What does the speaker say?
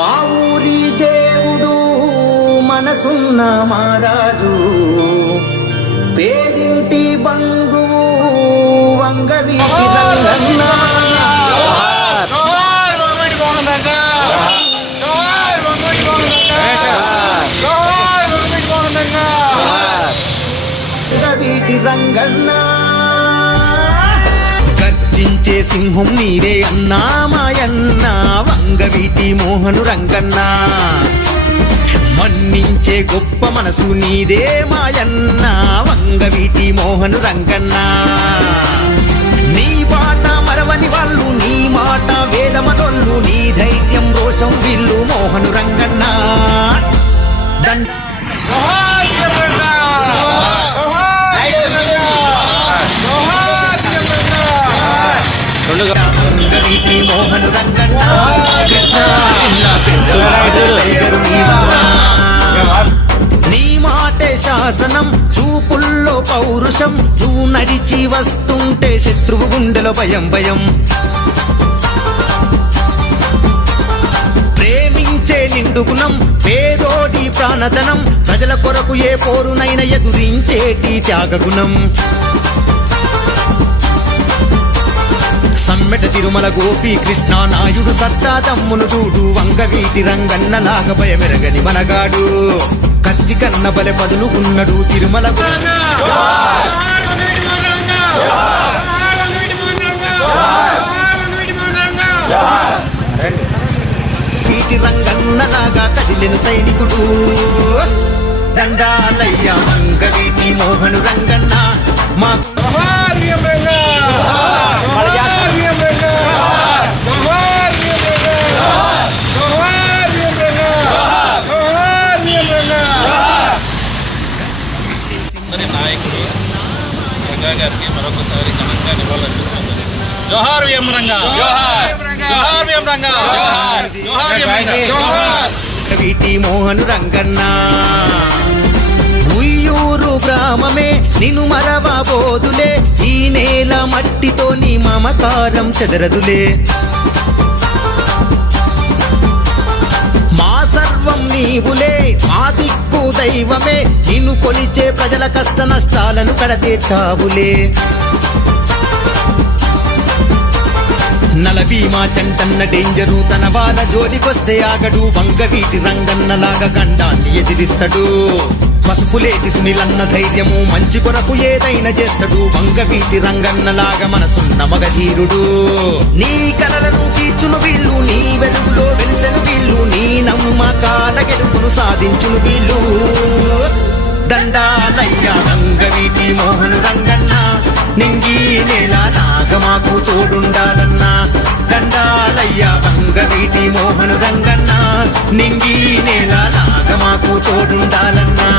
మా ఊరి దేవుడు మనసున్న మహారాజు. పేదింటి బంధువు వంగవీటి రంగన్న. జోహార్ వంగవీటి సింహం నీవే అన్నా మాయన్న వంగవీటి మోహను రంగన్నా. మన్నించే గొప్ప మనసు నీదే మాయన్న వంగవీటి మోహను రంగన్నా. నీ పాట మరవని వాళ్ళు నీ మాట వేదమనొల్లు నీ ధైర్యం రోషం విల్లు మోహను రంగన్నా. దండ జోహార్ వీర రంగా జోహార్ వీర రంగా జోహార్ వీర రంగా మోహన్ రంగన్న కృష్ణ జిల్లా పెద్దరాయుడు టైగరు నీ మాటే శాసనం చూపుల్లో పౌరుషం నువ్వు నడిచి వస్తుంటే శత్రువు గుండెలో భయం భయం. ప్రేమించే నిండుగుణం పేదోటి ప్రాణధనం ప్రజల కొరకు ఏ పోరునైన ఎదురించేటి త్యాగగుణం. సమ్మెట తిరుమల గోపి కృష్ణ నాయుడు సత్తా తమ్మును చూడు వంగవీటి రంగన్న లాగ భయమెరగని మనగాడు. కత్తి కన్న బలె పదులు ఉన్నడు తిరుమల వీటి రంగన్న లాగా కదిలిన సైనికుడు. దండాలయ్య వంగవీటి మోహను రంగన్న. మా అందరి నాయకుడు రంగా గారికి మరొకసారి ఘనంగా నివాళులర్పిస్తున్నాను జోహార్ విఎం రంగా. జోహార్. విఎం రంగా. జోహార్. రంగా. జోహార్. వీటి మోహను రంగన్న. ఉయ్యూరు గ్రామమే నిన్ను మరవబోదులే. ఈ నేల మట్టితో నీ మమకారం చెదరదులే. మా సర్వం నీవులే మా దిక్కు దైవమే. నిన్ను కొలిచే ప్రజల కష్ట నష్టాలను కడతే చావులే నల భీమా చంటన్న డేంజరు తన వాళ్ళ జోలికొస్తే ఆగడు. వంగవీటి రంగన్నలాగా గండాన్ని ఎదిరిస్తడు. పసుపులేటి సునిలన్న ధైర్యము మంచి కొరకు ఏదైనా చేస్తాడు. వంగవీటి రంగన్నలాగా మనసున్న మగధీరుడు. నీ కలలను తీర్చును వీళ్ళు నీ వెలుగులో వెలిసెను వీళ్ళు నీ నమ్మకాల గెలుపును సాధించును వీళ్ళు. దండాలయ్య రంగవీటి మోహను రంగన్న నింగి నేల నాగమాకు తోడుండాలన్నా. దండాలయ్య రంగవీటి మోహను రంగన్న నింగి నేల నాగమాకు తోడుండాలన్నా.